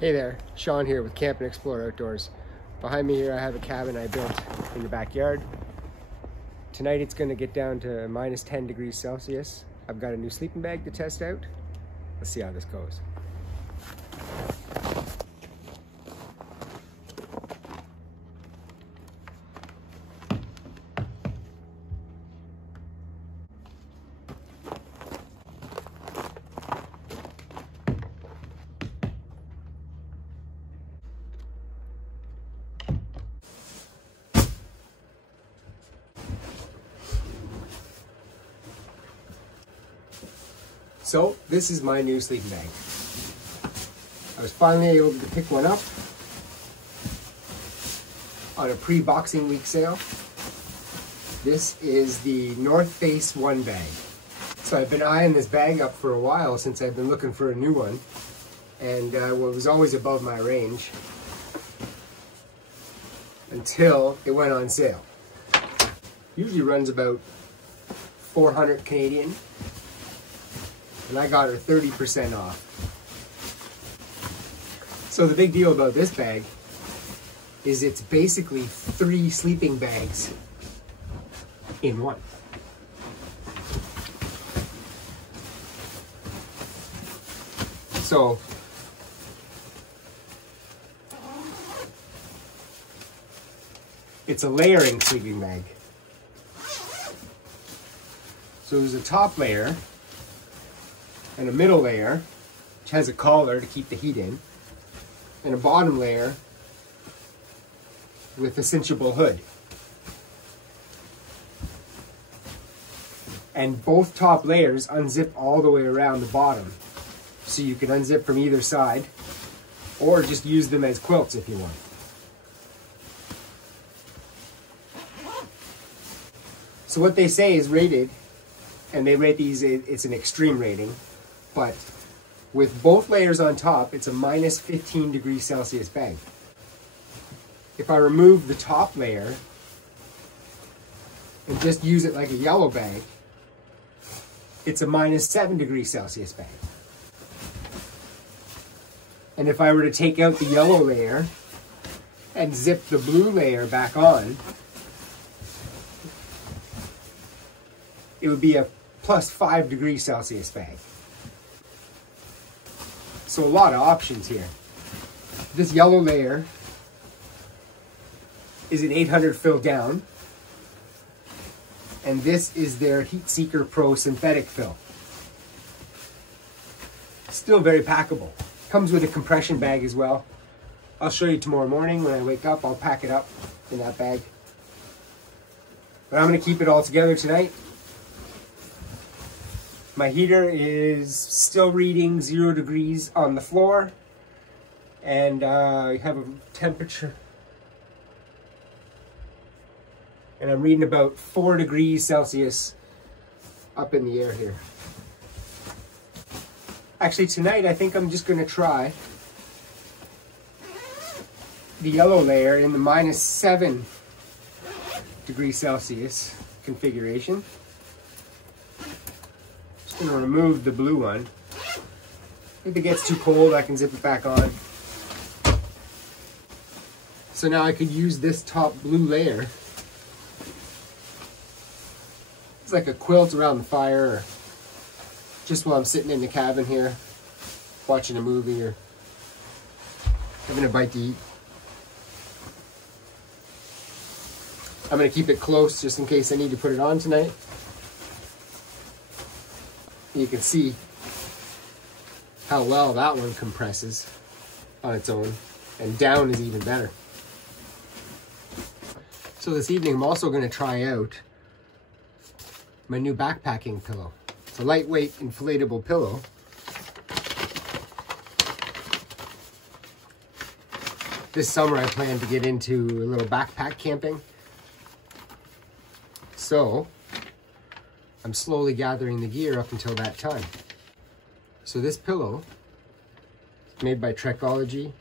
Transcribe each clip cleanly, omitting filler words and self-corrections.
Hey there, Sean here with Camp and Explore Outdoors. Behind me here I have a cabin I built in the backyard. Tonight it's going to get down to minus 10 degrees Celsius. I've got a new sleeping bag to test out. Let's see how this goes. So, this is my new sleeping bag. I was finally able to pick one up on a pre-Boxing Week sale. This is the North Face One bag. So I've been eyeing this bag up for a while since I've been looking for a new one. And well, it was always above my range until it went on sale. Usually runs about 400 Canadian. And I got her 30% off. So the big deal about this bag is it's basically 3 sleeping bags in one. So it's a layering sleeping bag. So there's a top layer and a middle layer, which has a collar to keep the heat in, and a bottom layer with a cinchable hood. And both top layers unzip all the way around the bottom, so you can unzip from either side, or just use them as quilts if you want. So what they say is rated, and they rate these, it's an extreme rating, but with both layers on top, it's a minus 15 degrees Celsius bag. If I remove the top layer and just use it like a yellow bag, it's a minus 7 degrees Celsius bag. And if I were to take out the yellow layer and zip the blue layer back on, it would be a plus 5 degrees Celsius bag. So a lot of options here. This yellow layer is an 800 fill down, and this is their Heat Seeker Pro synthetic fill. Still very packable. Comes with a compression bag as well. I'll show you tomorrow morning when I wake up. I'll pack it up in that bag. But I'm going to keep it all together tonight. My heater is still reading 0 degrees on the floor, and I have a temperature, and I'm reading about 4 degrees Celsius up in the air here. Actually, tonight I think I'm just going to try the yellow layer in the minus 7 degrees Celsius configuration. I'm going to remove the blue one. If it gets too cold, I can zip it back on. So now I could use this top blue layer. It's like a quilt around the fire, or just while I'm sitting in the cabin here, watching a movie or having a bite to eat. I'm going to keep it close just in case I need to put it on tonight. You can see how well that one compresses on its own, and down is even better. So this evening I'm also going to try out my new backpacking pillow. It's a lightweight inflatable pillow. This summer I plan to get into a little backpack camping. So I'm slowly gathering the gear up until that time. So this pillow is made by Trekology.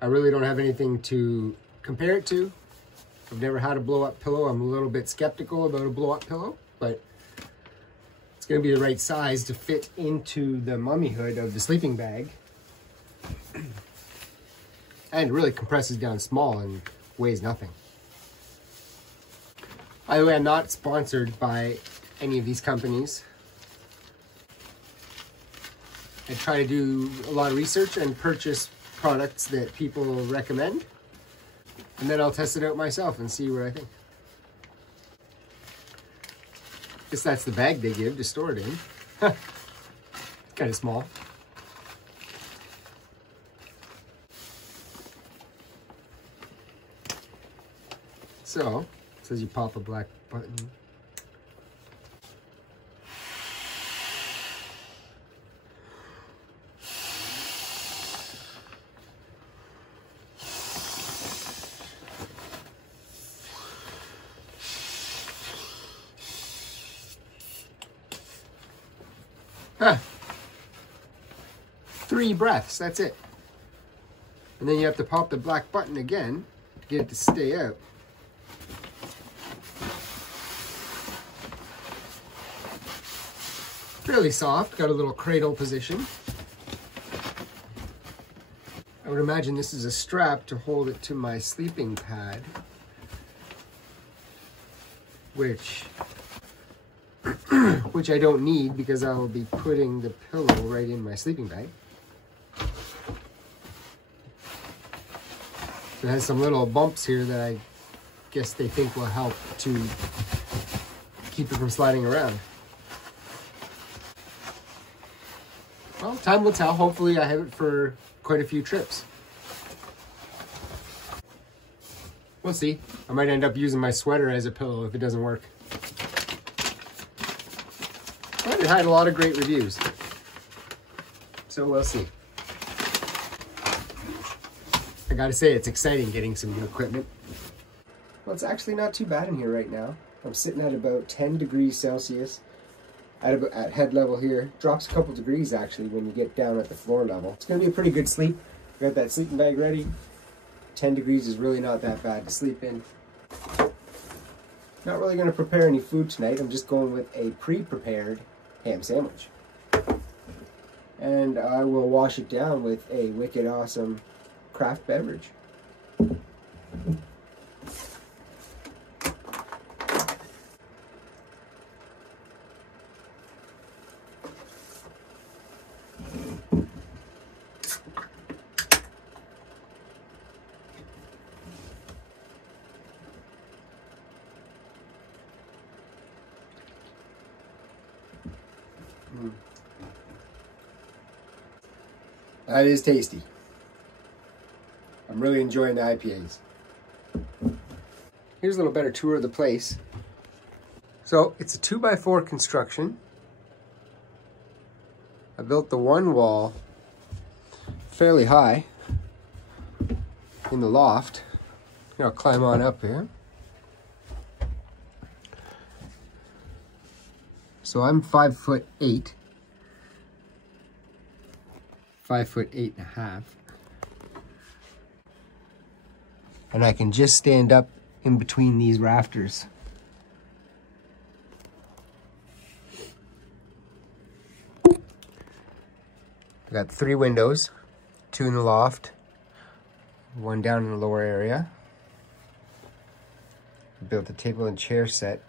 I really don't have anything to compare it to. I've never had a blow-up pillow. I'm a little bit skeptical about a blow-up pillow, but it's going to be the right size to fit into the mummy hood of the sleeping bag. And it really compresses down small and weighs nothing. By the way, I'm not sponsored by any of these companies. I try to do a lot of research and purchase products that people recommend. And then I'll test it out myself and see what I think. Guess that's the bag they give to store it in. Kind of small. So, it says you pop a black button. Huh. 3 breaths, that's it. And then you have to pop the black button again to get it to stay out. Fairly soft, got a little cradle position. I would imagine this is a strap to hold it to my sleeping pad, which I don't need because I will be putting the pillow right in my sleeping bag. It has some little bumps here that I guess they think will help to keep it from sliding around. Well, time will tell. Hopefully I have it for quite a few trips. We'll see. I might end up using my sweater as a pillow if it doesn't work. But it had a lot of great reviews. So we'll see. I gotta say, it's exciting getting some new equipment. Well, it's actually not too bad in here right now. I'm sitting at about 10 degrees Celsius. At head level here. Drops a couple degrees actually when you get down at the floor level. It's going to be a pretty good sleep. Got that sleeping bag ready. 10 degrees is really not that bad to sleep in. Not really going to prepare any food tonight. I'm just going with a pre-prepared ham sandwich. And I will wash it down with a wicked awesome craft beverage. That is tasty. I'm really enjoying the IPAs. Here's a little better tour of the place. So it's a 2x4 construction. I built the one wall fairly high in the loft. I'll climb on up here. So I'm 5'8". 5'8.5". And I can just stand up in between these rafters. I got 3 windows, 2 in the loft, 1 down in the lower area. Built a table and chair set.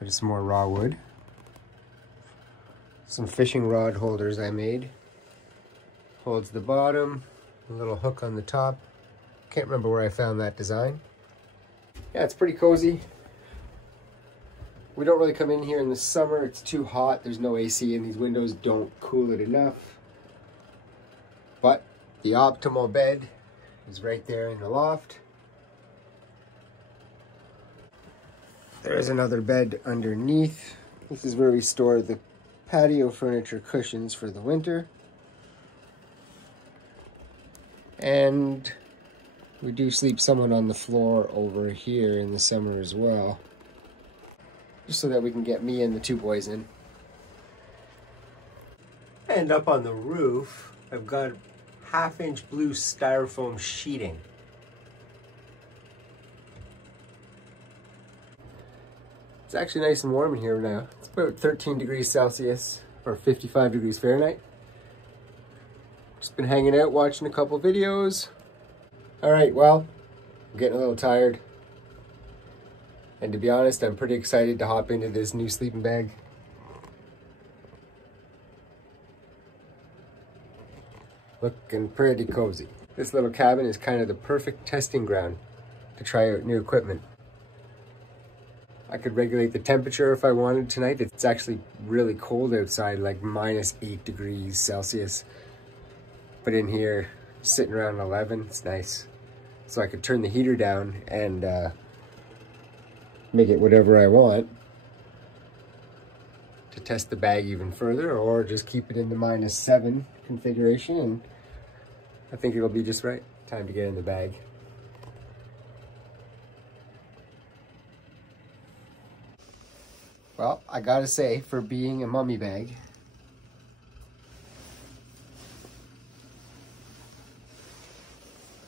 Just some more raw wood. Some fishing rod holders I made. Holds the bottom, a little hook on the top. Can't remember where I found that design. Yeah, it's pretty cozy. We don't really come in here in the summer. It's too hot. There's no AC and these windows don't cool it enough. But the optimal bed is right there in the loft. There's another bed underneath. This is where we store the patio furniture cushions for the winter. And we do sleep somewhat on the floor over here in the summer as well. Just so that we can get me and the 2 boys in. And up on the roof, I've got 1/2-inch blue styrofoam sheeting. It's actually nice and warm in here now. It's about 13 degrees Celsius or 55 degrees Fahrenheit. Just been hanging out, watching a couple videos. All right, well, I'm getting a little tired. And to be honest, I'm pretty excited to hop into this new sleeping bag. Looking pretty cozy. This little cabin is kind of the perfect testing ground to try out new equipment. I could regulate the temperature if I wanted tonight. It's actually really cold outside, like -8 degrees Celsius. But in here, sitting around 11, it's nice. So I could turn the heater down and make it whatever I want to test the bag even further, or just keep it in the -7 configuration, and I think it'll be just right. Time to get in the bag. Well, I gotta say, for being a mummy bag,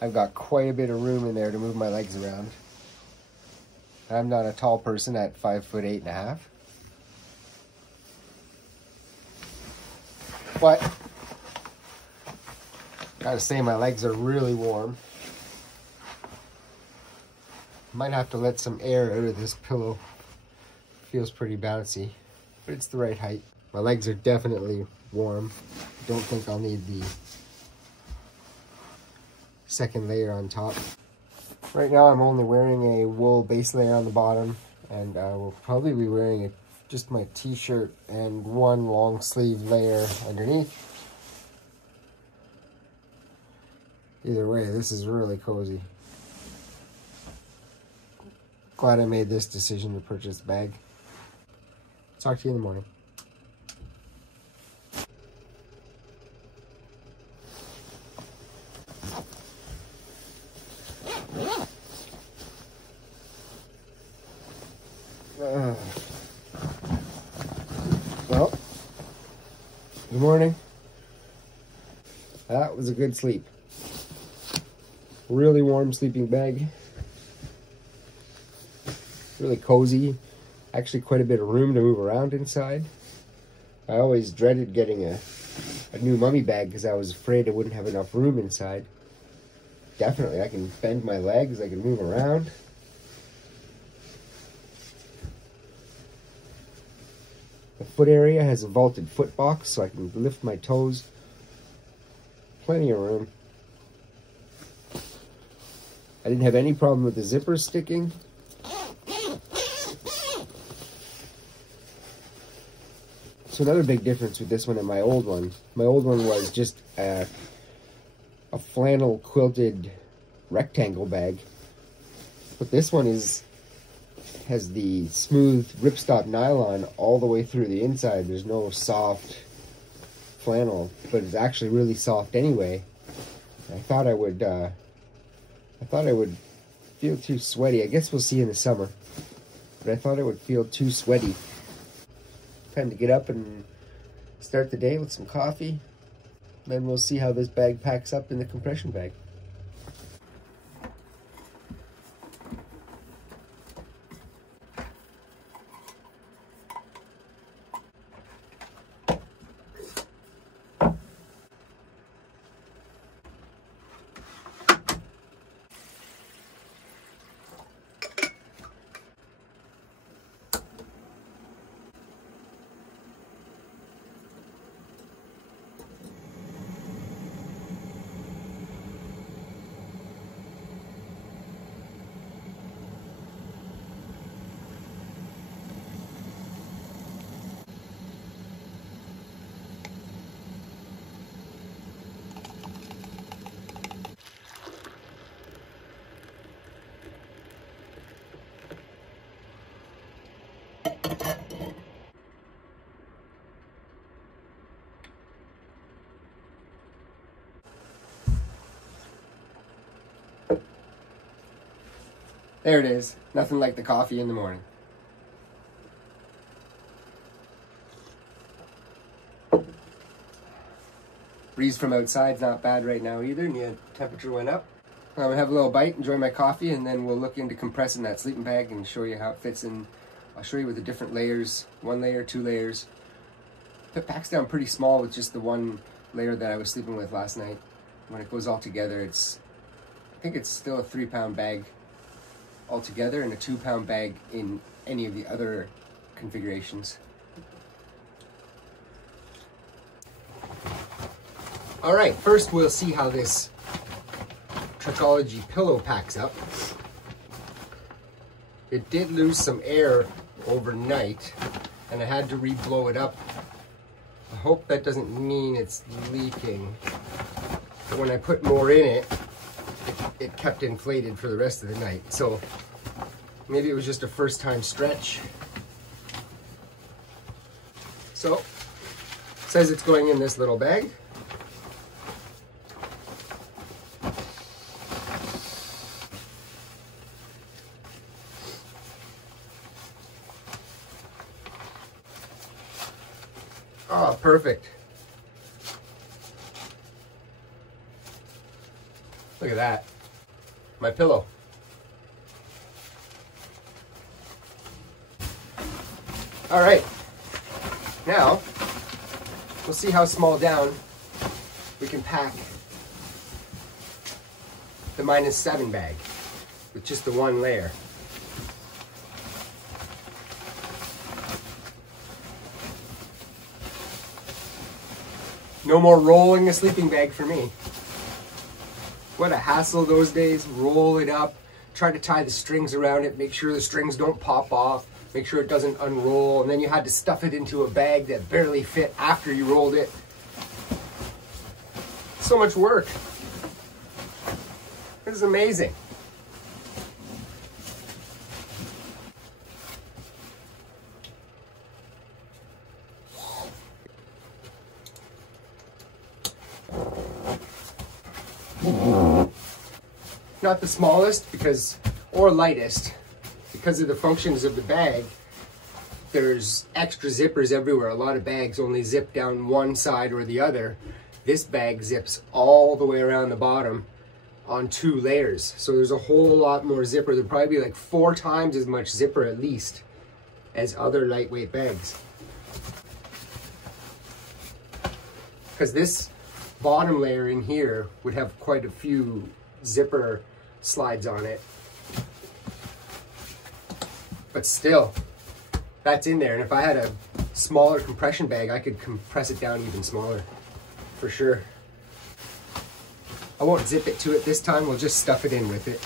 I've got quite a bit of room in there to move my legs around. I'm not a tall person at 5'8.5". But gotta say, my legs are really warm. Might have to let some air out of this pillow. Feels pretty bouncy, but it's the right height. My legs are definitely warm. Don't think I'll need the second layer on top. Right now I'm only wearing a wool base layer on the bottom, and I will probably be wearing just my t-shirt and one long sleeve layer underneath. Either way, this is really cozy. Glad I made this decision to purchase a bag. Talk to you in the morning. Well, good morning. That was a good sleep. Really warm sleeping bag. Really cozy. Actually quite a bit of room to move around inside. I always dreaded getting a new mummy bag because I was afraid I wouldn't have enough room inside. Definitely, I can bend my legs, I can move around. The foot area has a vaulted foot box so I can lift my toes. Plenty of room. I didn't have any problem with the zipper sticking. So another big difference with this one and my old one. My old one was just a flannel quilted rectangle bag. But this one has the smooth ripstop nylon all the way through the inside. There's no soft flannel, but it's actually really soft anyway. I thought I would feel too sweaty. I guess we'll see in the summer. But I thought it would feel too sweaty. Time to get up and start the day with some coffee. Then we'll see how this bag packs up in the compression bag. There it is. Nothing like the coffee in the morning. Breeze from outside's not bad right now either, and the temperature went up. I'm gonna have a little bite, enjoy my coffee, and then we'll look into compressing that sleeping bag and show you how it fits in. I'll show you with the different layers, 1 layer, 2 layers. It packs down pretty small with just the one layer that I was sleeping with last night. When it goes all together, I think it's still a 3-pound bag altogether and a 2-pound bag in any of the other configurations. All right, first we'll see how this Trekology Pillow packs up. It did lose some air overnight and I had to re-blow it up. I hope that doesn't mean it's leaking. But when I put more in it, it kept inflated for the rest of the night. So maybe it was just a first time stretch. So, it says it's going in this little bag. Oh, perfect. Look at that. My pillow. All right. Now, we'll see how small down we can pack the -7 bag with just the one layer. No more rolling a sleeping bag for me. What a hassle those days. Roll it up, try to tie the strings around it, make sure the strings don't pop off, make sure it doesn't unroll, and then you had to stuff it into a bag that barely fit after you rolled it. So much work. This is amazing. Not the smallest or lightest, because of the functions of the bag. There's extra zippers everywhere. A lot of bags only zip down one side or the other. This bag zips all the way around the bottom on 2 layers. So there's a whole lot more zipper. There'll probably be like 4 times as much zipper at least as other lightweight bags. Because this bottom layer in here would have quite a few zipper slides on it. But still, that's in there. And if I had a smaller compression bag, I could compress it down even smaller, for sure. I won't zip it to it this time, we'll just stuff it in with it.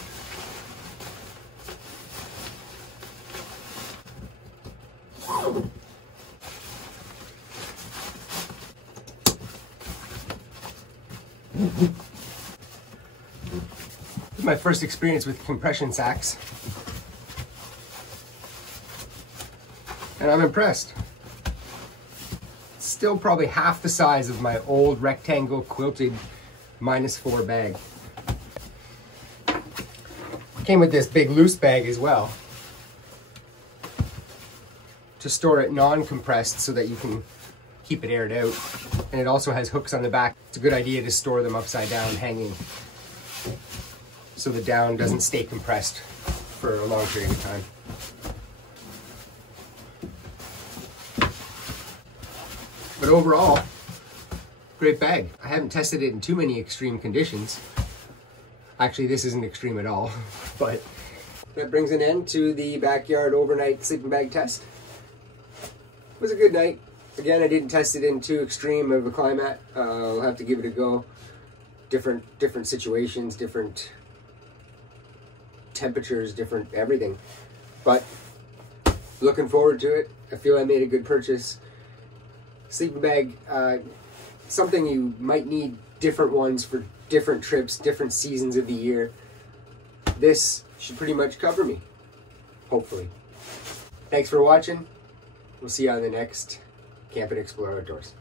This is my first experience with compression sacks, and I'm impressed. It's still probably half the size of my old rectangle quilted -4 bag. Came with this big loose bag as well to store it non-compressed so that you can keep it aired out. And it also has hooks on the back. It's a good idea to store them upside down hanging so the down doesn't stay compressed for a long period of time. But overall, great bag. I haven't tested it in too many extreme conditions. Actually, this isn't extreme at all, but that brings an end to the backyard overnight sleeping bag test. It was a good night. Again, I didn't test it in too extreme of a climate. I'll have to give it a go. Different situations, different temperatures, different everything. But looking forward to it. I feel I made a good purchase. Sleeping bag, something you might need different ones for different trips, different seasons of the year. This should pretty much cover me, hopefully. Thanks for watching. We'll see you on the next Camp and Explore Outdoors.